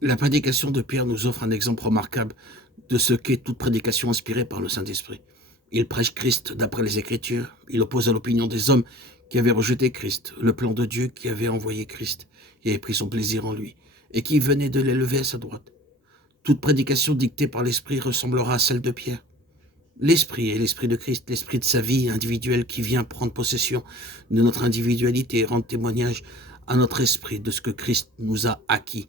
La prédication de Pierre nous offre un exemple remarquable de ce qu'est toute prédication inspirée par le Saint-Esprit. Il prêche Christ d'après les Écritures, il oppose à l'opinion des hommes qui avaient rejeté Christ, le plan de Dieu qui avait envoyé Christ, et avait pris son plaisir en lui, et qui venait de l'élever à sa droite. Toute prédication dictée par l'Esprit ressemblera à celle de Pierre. L'Esprit est l'Esprit de Christ, l'Esprit de sa vie individuelle qui vient prendre possession de notre individualité et rendre témoignage à notre esprit de ce que Christ nous a acquis.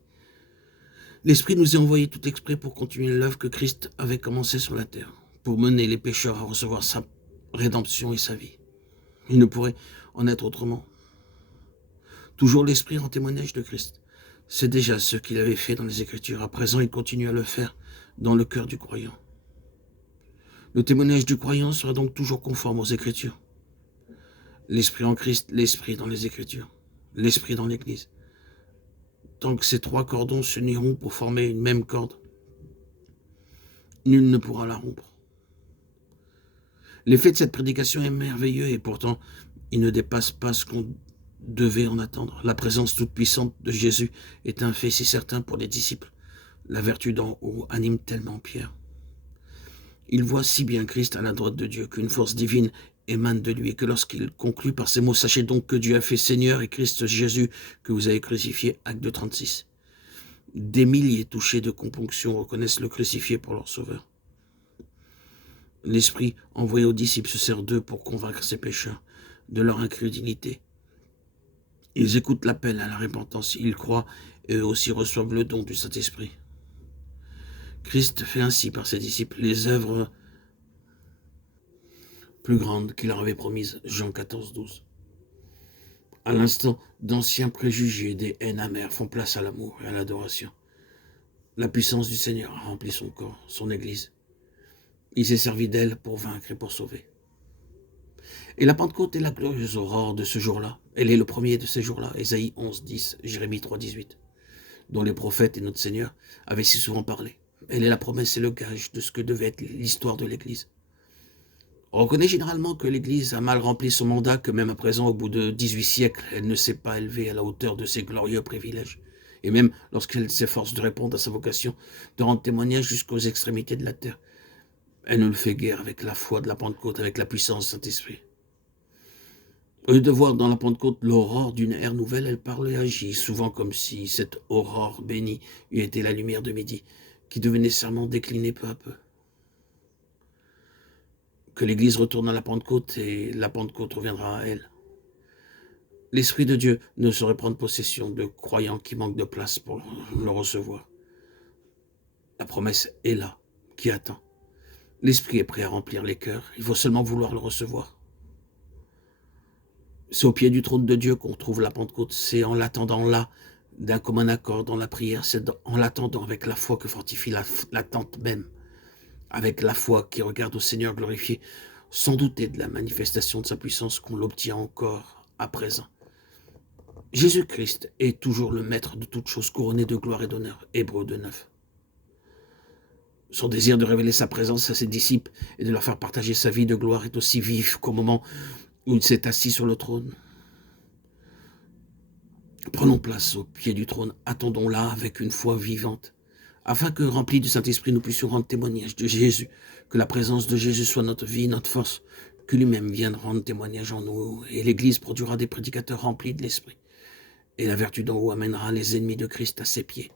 L'Esprit nous est envoyé tout exprès pour continuer l'œuvre que Christ avait commencée sur la terre, pour mener les pécheurs à recevoir sa rédemption et sa vie. Il ne pourrait en être autrement. Toujours l'Esprit rend témoignage de Christ. C'est déjà ce qu'il avait fait dans les Écritures. À présent, il continue à le faire dans le cœur du croyant. Le témoignage du croyant sera donc toujours conforme aux Écritures. L'Esprit en Christ, l'Esprit dans les Écritures, l'Esprit dans l'Église. Tant que ces trois cordons s'uniront pour former une même corde, nul ne pourra la rompre. L'effet de cette prédication est merveilleux et pourtant, il ne dépasse pas ce qu'on devait en attendre. La présence toute puissante de Jésus est un fait si certain pour les disciples. La vertu d'en haut anime tellement Pierre. Il voit si bien Christ à la droite de Dieu qu'une force divine émane de lui et que lorsqu'il conclut par ces mots, sachez donc que Dieu a fait Seigneur et Christ Jésus que vous avez crucifié, acte 2:36. Des milliers touchés de componction reconnaissent le crucifié pour leur sauveur. L'Esprit envoyé aux disciples se sert d'eux pour convaincre ces pécheurs de leur incrédulité. Ils écoutent l'appel à la repentance, ils croient et eux aussi reçoivent le don du Saint-Esprit. Christ fait ainsi par ses disciples les œuvres plus grandes qu'il leur avait promises, Jean 14:12. À l'instant, d'anciens préjugés, des haines amères font place à l'amour et à l'adoration. La puissance du Seigneur a rempli son corps, son Église. Il s'est servi d'elle pour vaincre et pour sauver. Et la Pentecôte est la glorieuse aurore de ce jour-là. Elle est le premier de ces jours-là, Ésaïe 11:10, Jérémie 3:18, dont les prophètes et notre Seigneur avaient si souvent parlé. Elle est la promesse et le gage de ce que devait être l'histoire de l'Église. On reconnaît généralement que l'Église a mal rempli son mandat, que même à présent, au bout de 18 siècles, elle ne s'est pas élevée à la hauteur de ses glorieux privilèges. Et même lorsqu'elle s'efforce de répondre à sa vocation, de rendre témoignage jusqu'aux extrémités de la terre, elle ne le fait guère avec la foi de la Pentecôte, avec la puissance du Saint-Esprit. Au lieu de voir dans la Pentecôte l'aurore d'une ère nouvelle, elle parle et agit, souvent comme si cette aurore bénie eût été la lumière de midi, qui devenait nécessairement déclinée peu à peu. Que l'Église retourne à la Pentecôte et la Pentecôte reviendra à elle. L'Esprit de Dieu ne saurait prendre possession de croyants qui manquent de place pour le recevoir. La promesse est là, qui attend. L'Esprit est prêt à remplir les cœurs, il faut seulement vouloir le recevoir. C'est au pied du trône de Dieu qu'on trouve la Pentecôte, c'est en l'attendant là, d'un commun accord dans la prière, c'est en l'attendant avec la foi que fortifie l'attente même, avec la foi qui regarde au Seigneur glorifié, sans douter de la manifestation de sa puissance qu'on l'obtient encore à présent. Jésus-Christ est toujours le maître de toutes choses, couronné de gloire et d'honneur, Hébreux 2:9. Son désir de révéler sa présence à ses disciples et de leur faire partager sa vie de gloire est aussi vif qu'au moment où il s'est assis sur le trône. Prenons place au pied du trône, attendons-la avec une foi vivante, afin que, remplis du Saint-Esprit, nous puissions rendre témoignage de Jésus, que la présence de Jésus soit notre vie, notre force, que lui-même vienne rendre témoignage en nous, et l'Église produira des prédicateurs remplis de l'Esprit, et la vertu d'en haut amènera les ennemis de Christ à ses pieds.